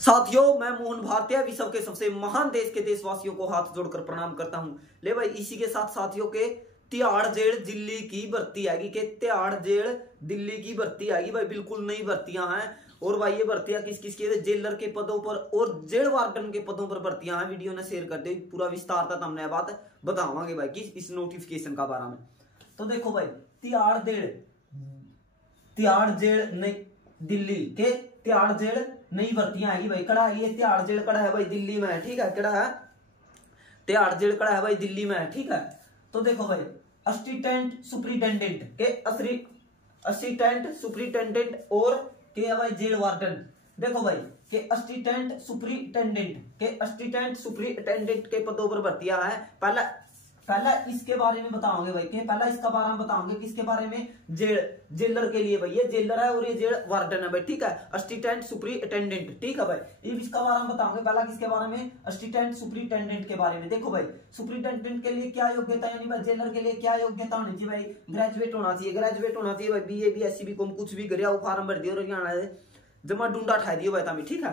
साथियों, मैं मोहन भारतीय विश्व के सबसे महान देश के देशवासियों को हाथ जोड़कर प्रणाम करता हूं। ले भाई, इसी के साथ साथियों के तिहाड़ जेल दिल्ली की भर्ती आएगी के तिहाड़ जेल दिल्ली की भर्ती आएगी भाई। बिल्कुल नई भर्तियां हैं। और भाई ये भर्तियां किस किस के, जेलर के पदों पर और जेल वार्डन के पदों पर भर्तियां हैं। वीडियो ने शेयर कर दे, पूरा विस्तार था, हमने बात बतावांगे भाई किस इस नोटिफिकेशन का बारे में। तो देखो भाई, तिहाड़ जेल नई दिल्ली के तिहाड़ जेल नई भर्तियां आएगी भाई। कड़ा है ये तिहाड़ जेल, कड़ा है भाई दिल्ली में है, ठीक है। कड़ा है तिहाड़ जेल, कड़ा है भाई दिल्ली में है, ठीक है। तो देखो भाई, असिस्टेंट सुपरिटेंडेंट के असिस्टेंट सुपरिटेंडेंट और के है भाई जेल वार्डन। देखो भाई के असिस्टेंट सुपरिटेंडेंट के पदों पर भर्तियां है। पहला इसके बारे में बताओगे भाई के पहला इसका बारे में बताओगे किसके बारे में, जेलर के लिए भाई। ये जेलर है और ये जेल वार्डन है भाई, ठीक है। असिस्टेंट सुपरिटेंडेंट, ठीक है भाई। ये इसका बारे में बताओगे। पहला किसके बारे में, असिस्टेंट सुपरिटेंडेंट के बारे में। देखो भाई, सुपरिटेंडेंट के लिए क्या योग्यता, यानी भाई जेलर के लिए क्या योग्यता होनी चाहिए भाई, ग्रेजुएट होना चाहिए। ग्रेजुएट होना चाहिए भाई, BA BSc BCom कुछ भी करे, वो फार्म भर दियो और जमा डूंडा ठा दियो भाई तभी, ठीक है।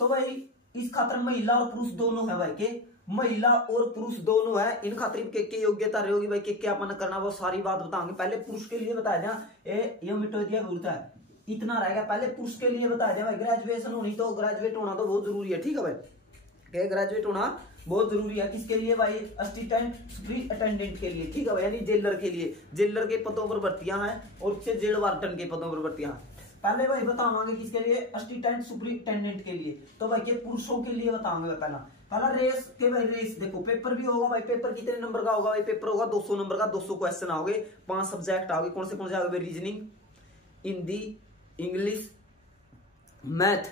तो भाई इस खातर महिला और पुरुष दोनों है भाई के, महिला और पुरुष दोनों है। इन खातिर के योग्यता रहेगी भाई के क्या अपन करना, वो सारी बात बताएंगे। पहले पुरुष के लिए बताया जाए, ये मिटो दिया बोलता है, इतना रहेगा। पहले पुरुष के लिए बताया जाए भाई, ग्रेजुएशन होनी तो ग्रेजुएट होना तो बहुत जरूरी है, ठीक है भाई। ग्रेजुएट होना बहुत जरूरी है। किसके लिए भाई, असिस्टेंट सुपरिटेंडेंट के लिए, ठीक है भाई, यानी जेलर के लिए। जेलर के पदों पर भर्तियां हैं और जेल वार्डन के पदों पर भर्तियां हैं। पहले भाई बतावांगे किसके लिए, असिस्टेंट सुपरिटेंडेंट के लिए। तो भाई ये पुरुषों के लिए बताऊंगे। पहला रेस के भाई, रेस देखो पेपर भी होगा भाई। पेपर कितने नंबर का होगा भाई, पेपर होगा 200 नंबर का। 200 क्वेश्चन आओगे, 5 सब्जेक्ट आओगे। कौन से आओगे भाई, रीजनिंग, हिंदी, इंग्लिश, मैथ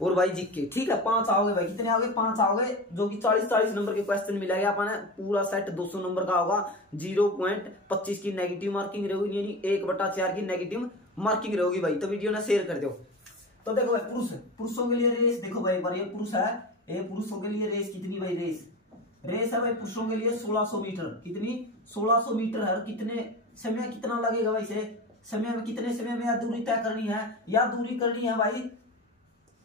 और भाई जीके, ठीक है। 5 आओगे भाई, कितने आओगे, 5 आओगे, जो कि 40 नंबर के क्वेश्चन मिलेंगे अपन। पूरा सेट 200 नंबर का होगा। 0.25 की नेगेटिव मार्किंग रहेगी, यानी 1/4 की नेगेटिव मार्किंग रहेगी भाई। तो वीडियो ना शेयर कर दो। तो देखो भाई, पुरुषों के लिए रेस देखो भाई, पर ये पुरुष है, ये पुरुषों के लिए रेस कितनी भाई, रेस है भाई पुरुषों के लिए 1600 मीटर। कितनी, 1600 मीटर है। कितने समय कितना लगेगा भाई, से समय में कितने समय में यह दूरी तय करनी है, या दूरी करनी है भाई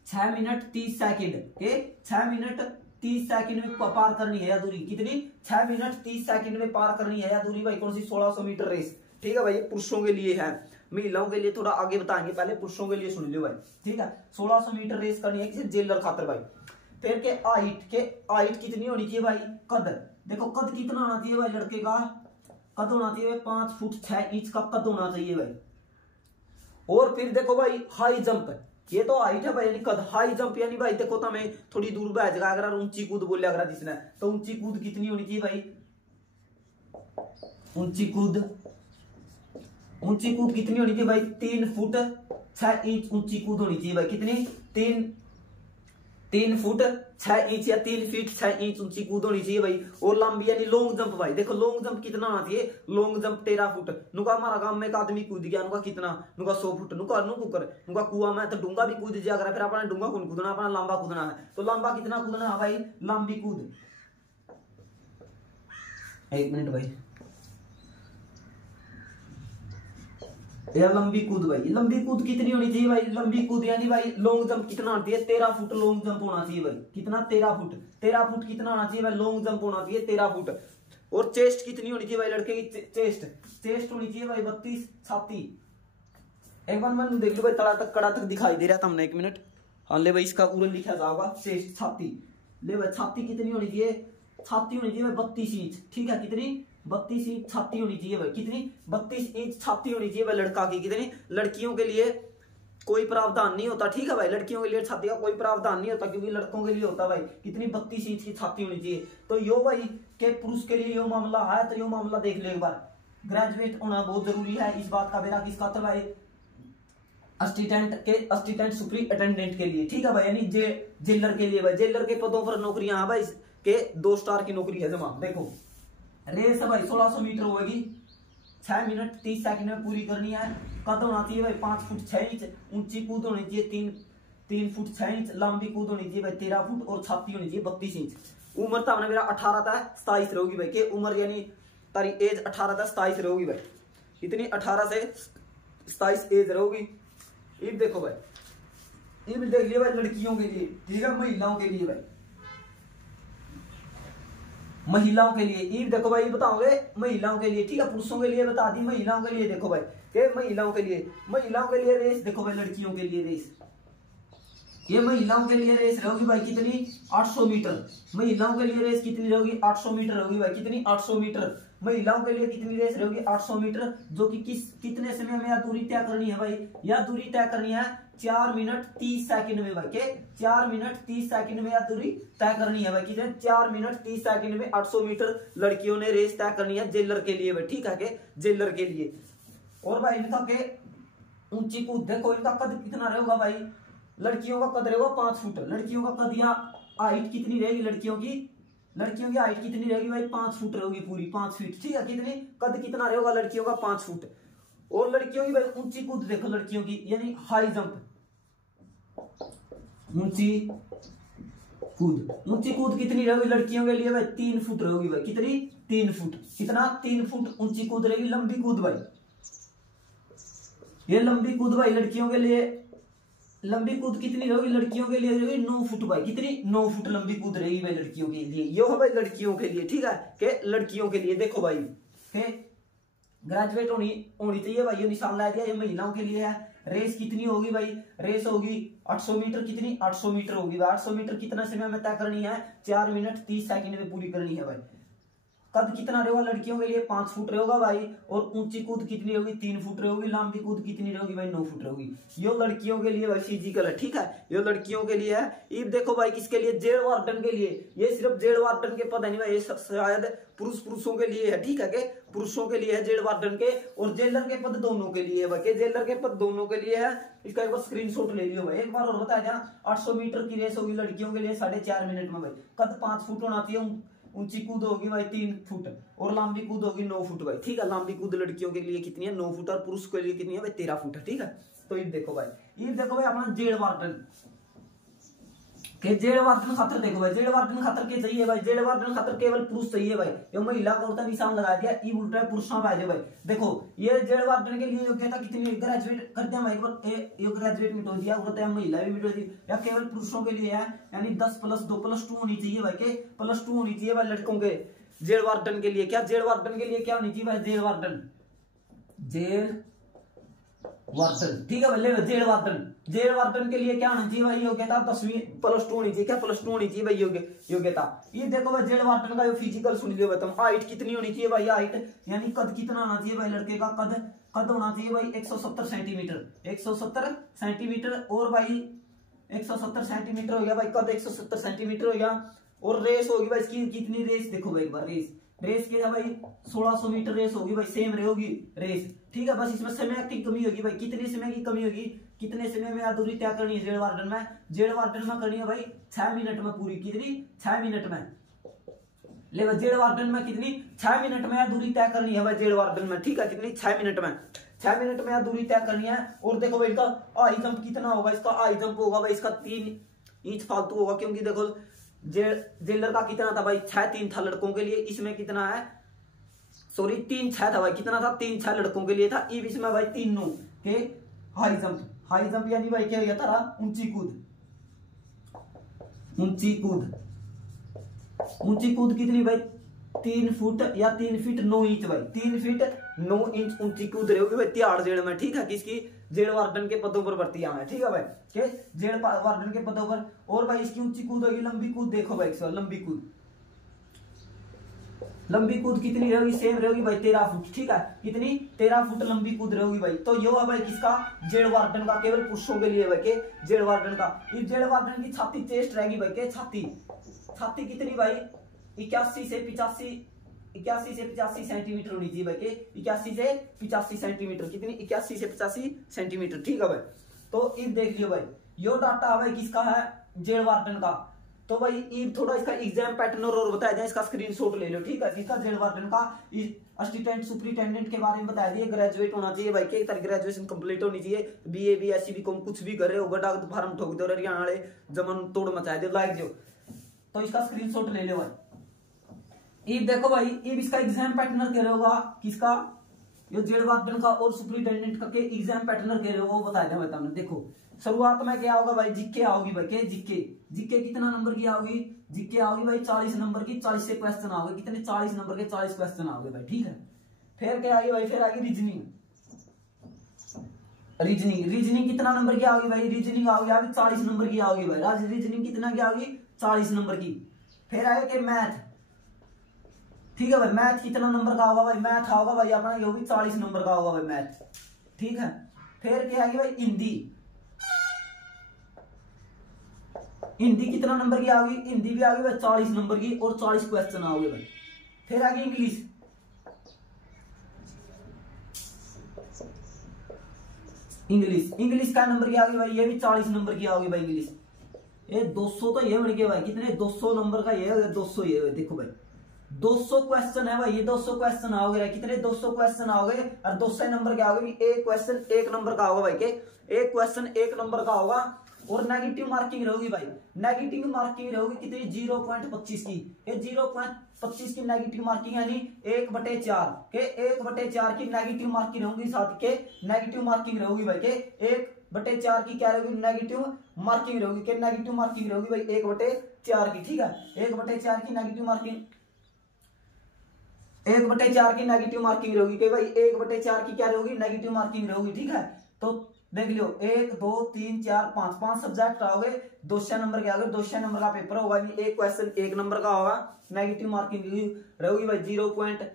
6 मिनट 30 सेकंड के, 6 मिनट 30 सेकंड में पार करनी है या दूरी। कितनी, 6 मिनट 30 सेकंड में पार करनी है या दूरी भाई। कौन सी, 1600 मीटर रेस, ठीक है भाई। ये पुरुषों के लिए है, महिलाओं के लिए थोड़ा आगे बताएंगे। पहले पुरुषों के लिए सुन लो भाई, ठीक है। 1600 मीटर रेस करनी है किसी जेलर खातर भाई। फिर के हाइट कितनी होनी चाहिए भाई, कद देखो, कद कितना होना चाहिए भाई लड़के का, कद होना चाहिए 5 फुट 6 इंच का कद होना चाहिए भाई। और फिर देखो भाई, हाई जंप, ये तो हाइट है भाई, यानी कद। हाई जंप यानी भाई देखो तो हमें थोड़ी दूर बह जाएगा। अगर ऊंची कूद बोले अगर जिसने, तो ऊंची कूद कितनी होनी चाहिए भाई, ऊंची कूद कितनी होनी चाहिए भाई, 3 फुट 6 इंच ऊंची कूद होनी चाहिए भाई। कितनी, 3 फुट 6 इंच या 3 फीट 6 इंच ऊंची कूद होनी चाहिए भाई। और लंबी यानी लॉन्ग जंप भाई, देखो लॉन्ग जंप कितना होना चाहिए, लॉन्ग जंप 13 फुट। नुका हमारा गांव में एक आदमी कूद गया, नुका कितना, नुका 100 फुट। नुका कुआ में तो डूंगा भी कूद जाएगा। फिर अपना डूंगा कौन कूदना, अपना लंबा कूदना है। तो लंबा कितना कूदना है भाई, लंबी कूद, 1 मिनट भाई, या लंबी कूद भाई। लंबी कूद कितनी होनी चाहिए भाई, लंबी कूद यानी भाई लॉन्ग जंप कितना होती है, 13 फुट लॉन्ग जंप होना चाहिए भाई। कितना, 13 फुट कितना होना चाहिए भाई, लॉन्ग जंप होना चाहिए 13 फुट। और चेस्ट कितनी होनी चाहिए भाई लड़के की, चेस्ट होनी चाहिए भाई 32 छाती। एक बार मैं देख लो भाई, तड़ा तक कड़ा तक दिखाई दे रहा था हमने, 1 मिनट। हाँ ले भाई, इसका पूरा लिखा जाएगा, चेस्ट छाती। ले भाई, छाती कितनी होनी चाहिए, छाती होनी चाहिए भाई 32 इंच, ठीक है। कितनी, 32 इंच छाती होनी चाहिए भाई। कितनी, 32 इंच छाती होनी चाहिए भाई लड़का की। कितनी, लड़कियों के लिए कोई प्रावधान नहीं होता, ठीक है भाई। लड़कियों के लिए छाती का कोई प्रावधान नहीं होता, क्योंकि लड़कों के लिए होता भाई। कितनी, 32 इंच की छाती होनी चाहिए। तो यो भाई के पुरुष के लिए यो मामला है। तो यो मामला देख लो एक बार, ग्रेजुएट होना बहुत जरूरी है। इस बात का बेरा किसका था भाई, असिस्टेंट सुपरिटेंडेंट के लिए, ठीक है भाई, यानी जेलर के लिए भाई। जेलर के पदों पर नौकरियां है भाई के 2 स्टार की नौकरी है जमा। देखो रेस है भाई 1600 मीटर होगी, 6 मिनट 30 सेकंड में पूरी करनी है। कद होना चाहिए भाई 5 फुट 6 इंच, ऊंची कूद होनी चाहिए 3 फुट 6 इंच, लंबी कूद होनी चाहिए भाई 13 फुट और छाती होनी चाहिए 32 इंच। उम्र था मेरा 18 था 27 रहोगी भाई, के उम्र यानी तारी एज 18 था 27 रहोगी भाई। इतनी 18 से 27 एज रहोगी। ये देखो भाई, ये भी देख लिया भाई लड़कियों के लिए, ठीक है, महिलाओं के लिए भाई, महिलाओं के लिए। ये देखो भाई बताओगे महिलाओं के लिए, ठीक है, पुरुषों के लिए बता दी, महिलाओं के लिए देखो भाई के महिलाओं के लिए रेस देखो भाई, लड़कियों के लिए रेस, ये महिलाओं के लिए रेस रहेगी भाई कितनी 800 मीटर, महिलाओं के लिए रेस कितनी रहेगी 800 मीटर होगी भाई, कितनी 800 मीटर, महिलाओं के लिए कितनी रेस रहेगी 800 मीटर, जो कि कितने समय में यह दूरी तय करनी है भाई, यह दूरी तय करनी है 4 मिनट 30 सेकंड में भाई, के 4 मिनट 30 सेकंड में यह दूरी तय करनी है भाई, कितने 4 मिनट 30 सेकंड में 800 मीटर लड़कियों ने रेस तय करनी है जेलर के लिए भाई, ठीक है, के जेलर के लिए। और भाई इनका के ऊंची कूद देखो, इनका कद कितना रहेगा भाई, लड़कियों का कद रहेगा 5 फुट, लड़कियों का कद या हाइट कितनी रहेगी लड़कियों की हाइट कितनी रहेगी भाई 5 फुट रहेगी पूरी, 5 फीट, ठीक है, कितनी कद कितना रहेगा लड़कियों का 5 फुट। और लड़कियों की भाई ऊंची कूद देखो लड़कियों की, यानी हाई जंप, ऊंची कूद कितनी रहेगी लड़कियों के लिए भाई 3 फुट रहेगी भाई, कितनी 3 फुट, कितना 3 फुट ऊंची कूद रहेगी। लंबी कूद भाई, ये लंबी कूद भाई लड़कियों के लिए, लंबी कूद कितनी रहेगी लड़कियों के लिए रहेगी 9 फुट भाई, कितनी 9 फुट लंबी कूद रहेगी भाई लड़कियों के लिए, यो है भाई लड़कियों के लिए, ठीक है, के लड़कियों के लिए देखो भाई के ग्रेजुएट होनी चाहिए भाई, ये निशान ला दिया, ये महिलाओं के लिए है। रेस कितनी होगी भाई, रेस होगी 800 मीटर, कितनी 800 मीटर होगी भाई, 800 मीटर कितना समय में तय करनी है 4 मिनट 30 सेकंड में पूरी करनी है भाई। कद कितना रहेगा लड़कियों के लिए 5 फुट रहेगा भाई, और ऊंची कूद कितनी होगी 3 फुट रहेगी, लंबी कूद कितनी रहेगी भाई 9 फुट रहेगी। ये लड़कियों के लिए भाई फिजिकल है, ठीक है, ये लड़कियों के लिए है। ये देखो भाई किसके लिए, जेल वार्डन के लिए, ये सिर्फ जेल वार्डन के पद नहीं भाई, ये शायद पुरुषों के लिए है, ठीक है, के पुरुषों के लिए है जेल वार्डन के, और जेलर के पद दोनों के लिए है भाई, जेलर के पद दोनों के लिए है। इसका एक बार स्क्रीनशॉट ले लियो भाई, एक बार और बताया जाए 800 मीटर की रेस होगी लड़कियों के लिए 4.5 मिनट में भाई, कद 5 फुट होना चाहिए, ऊंची कूद होगी भाई 3 फुट, और लंबी कूद होगी 9 फुट भाई, ठीक है, लंबी कूद लड़कियों के लिए कितनी है 9 फुट, और पुरुष के लिए कितनी है भाई 13 फुट है, ठीक है। तो ये देखो भाई अपना जेल वार्डन के, जेल वार्डन खातर देखो भाई, जेल वार्डन खातर के चाहिए भाई, जेल वार्डन खातर केवल पुरुष चाहिए भाई, ये महिला का उल्टा निशान लगा दिया, ये उल्टा पुरुषों का है भाई। देखो ये जेल वार्डन के लिए योग्यता कितनी, ग्रेजुएट कर दिया भाई, ये ग्रेजुएट मिटो दिया, होता है महिला भी मिटो दी, या केवल पुरुषों के लिए है, यानी 10+2 +2 होनी चाहिए भाई, के +2 होनी चाहिए भाई लड़कों के जेल वार्डन के लिए। क्या जेल वार्डन के लिए क्या होनी चाहिए भाई, जेल वार्डन, ठीक है भाई, जेल वार्डन के लिए क्या होना चाहिए भाई, योग्यता 10वीं +2 होनी चाहिए, क्या +2 होनी चाहिए भाई योग्यता। ये देखो भाई जेल वार्डन का फिजिकल सुन लियो बताऊं, हाइट कितनी होनी चाहिए भाई, हाइट यानी कद कितना होना चाहिए भाई लड़के का, कद होना चाहिए भाई 170 सेंटीमीटर, 170 सेंटीमीटर, और भाई 170 सेंटीमीटर हो गया भाई, कद 170 सेंटीमीटर हो गया। और रेस होगी भाई इसकी कितनी, रेस देखो भाई एक बार, रेस की भाई 1600 मीटर रेस होगी भाई, सेम रहेगी रेस, ठीक है, बस इसमें समय की कमी होगी भाई, कितने समय की कमी होगी, कितने समय में दूरी तय करनी है जेल वार्डन में करनी है भाई 6 मिनट में पूरी, कितनी 6 मिनट में, ले भाई जेल वार्डन में कितनी 6 मिनट में दूरी तय करनी है भाई जेल वार्डन में, ठीक है, कितनी 6 मिनट में, 6 मिनट में दूरी तय करनी है। और देखो भाई इनका हाई जंप कितना होगा, इसका हाई जंप होगा भाई इसका 3 इंच फालतू होगा, क्योंकि देखो जेलर का कितना था भाई 6-3 था लड़कों के लिए, इसमें कितना है, सॉरी 3-6 था भाई, कितना था 3-6 लड़कों के लिए था, इसमें भाई 3-9 के हाई जंप यानी भाई क्या हो गया था ऊंची कूद कितनी भाई 3 फुट या 3 फीट 9 इंच भाई, 3 फीट 9 इंच ऊंची कूद रहेगी भाई तिहाड़ जेल में, ठीक है, किसकी जेल वार्डन के पदों पर भर्ती है, ठीक है भाई, के जेल वार्डन के पदों पर। और भाई इसकी ऊंची कूद होगी, लंबी कूद देखो भाई, लंबी कूद कितनी रहेगी, सेम रहेगी भाई 13 फुट, ठीक है, कितनी 13 फुट लंबी कूद रहेगी भाई। तो ये है भाई किसका, जेल वार्डन का, केवल पुरुषों के लिए भाई, के जेल वार्डन का। ये जेल वार्डन की छाती चेस्ट रहेगी भाई, के छाती कितनी भाई 81 से 85 सेंटीमीटर होनी चाहिए भाई, के 81 से 85 सेंटीमीटर, कितनी 81 से 85 सेंटीमीटर, ठीक है भाई। तो ये देख लियो भाई, यो डाटा भाई किसका है, जेल वार्डन का। तो भाई ये थोड़ा इसका एग्जाम पैटर्न और बताया जाए, इसका स्क्रीनशॉट ले लो, ठीक है, किसका जेल वार्डन का, असिस्टेंट सुपरिटेंडेंट के बारे में बता दिए, ग्रेजुएट होना चाहिए भाई, के ग्रेजुएशन कंप्लीट होनी चाहिए, BA BSc BCom कुछ भी करे होगा, डाक फार्म ठोक दो हरियाणा वाले जमन तोड़ मचा दो, लाइक जो। तो इसका स्क्रीनशॉट ले लो भाई। ये देखो भाई ये इसका एग्जाम पैटर्न कह रहे होगा, किसका, ये जेल वार्डन का और सुपरिटेंडेंट का के एग्जाम पैटर्न कह रहे होगा, वो बताया जाए तुमने। देखो शुरुआत में क्या होगा भाई, जीके आओगी भाई, के जीके, जीके कितना नंबर की आओगी, जीके आओगी भाई 40 नंबर की, 40 से क्वेश्चन आओगे, कितने 40 नंबर के 40 क्वेश्चन आओगे भाई, ठीक है। फिर क्या आएगी भाई, फिर आएगी रीजनिंग, रीजनिंग, रीजनिंग कितना नंबर की आओगी भाई, रीजनिंग आओगी अभी 40 नंबर की आओगी भाई, आज रीजनिंग कितना की आओगी 40 नंबर की। फिर आएगा कि मैथ, ठीक है भाई, मैथ कितना नंबर का होगा भाई, मैथ होगा भाई अपना ये भी 40 नंबर का होगा भाई मैथ, ठीक है। फिर क्या आएगी भाई हिंदी, हिंदी कितना नंबर की आओगी, हिंदी भी आओगी भाई 40 नंबर की और 40 क्वेश्चन आओगे भाई। फिर आगे इंग्लिश, इंग्लिश, इंग्लिश का नंबर की आओगी भाई, ये भी 40 नंबर की आओगी भाई इंग्लिश। ये 200 तो ये बन गया भाई, कितने 200 नंबर का ये 200, ये देखो भाई 200 क्वेश्चन है भाई, ये 200 क्वेश्चन आओगे, कितने 200 क्वेश्चन आओगे और 200 नंबर के आओगे, एक क्वेश्चन 1 नंबर का होगा भाई, के एक क्वेश्चन 1 नंबर का होगा। और नेगेटिव मार्किंग रहेगी भाई, नेगेटिव मार्किंग रहेगी कितनी 0.25 की, ये 0.25 की नेगेटिव मार्किंग यानी 1/4 के 1/4 की नेगेटिव मार्किंग रहेगी, साथ के नेगेटिव मार्किंग रहेगी भाई, के 1/4 की क्या रहेगी नेगेटिव मार्किंग रहेगी, के नेगेटिव मार्किंग रहेगी भाई 1/4 की, ठीक है। 1/4 की नेगेटिव मार्किंग, 1/4 की नेगेटिव मार्किंग रहेगी कि भाई 1/4 की क्या रहेगी नेगेटिव मार्किंग रहेगी, ठीक है। तो देख लियो 1 2 3 4 5 सब्जेक्ट आओगे, 200 नंबर के आओगे, 200 नंबर का पेपर होगा, एक क्वेश्चन 1 नंबर का होगा, नेगेटिव मार्किंग रहेगी भाई 0 पॉइंट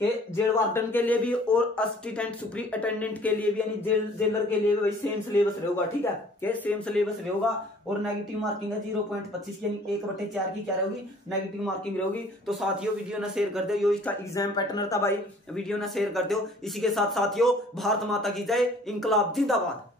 के जेल वार्डन के लिए भी और असिस्टेंट सुपरिटेंडेंट के लिए भी यानी जेलर के लिए भी भाई सेम सिलेबस रहेगा, ठीक है, के सेम सिलेबस रहेगा। और नेगेटिव मार्किंग है 0.25 यानी 1/4 की क्या रहेगी नेगेटिव मार्किंग रहेगी। तो साथियों वीडियो ना शेयर कर दो, यो इसका एग्जाम पैटर्न था भाई, वीडियो ना शेयर कर दो। इसी के साथ साथियों भारत माता की जय, इंकलाब जिंदाबाद।